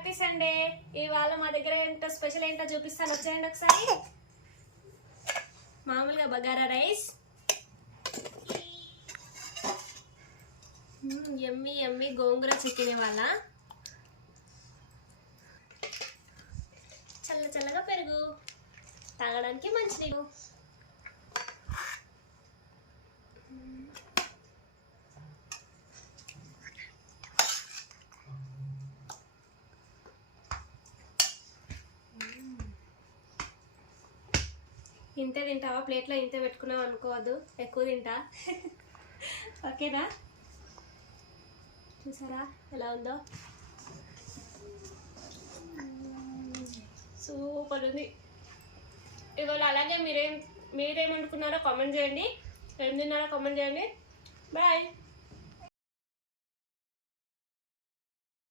Happy Sunday. ఇవాళ మా దగ్గర ఏంటో స్పెషల్ ఏంటో చూపిస్తాను, వచ్చేయండి ఒకసారి. మామూలుగా బగారా రైస్, యమ్మీ యమ్మీ గోంగూర చికెన్, ఇవాళ చల్ల చల్లగా పెరుగు, తాగడానికి మంచినీళ్ళు. ఇంతే తింటావా? ప్లేట్లో ఇంతే పెట్టుకున్నావు అనుకోవద్దు, ఎక్కువ తింటా. ఓకేనా? చూసారా ఎలా ఉందో, సూపర్ ఉంది. ఇవాళ అలాగే మీరేం వండుకున్నారో కామెంట్ చేయండి, ఏం తిన్నారో కామెంట్ చేయండి. బాయ్.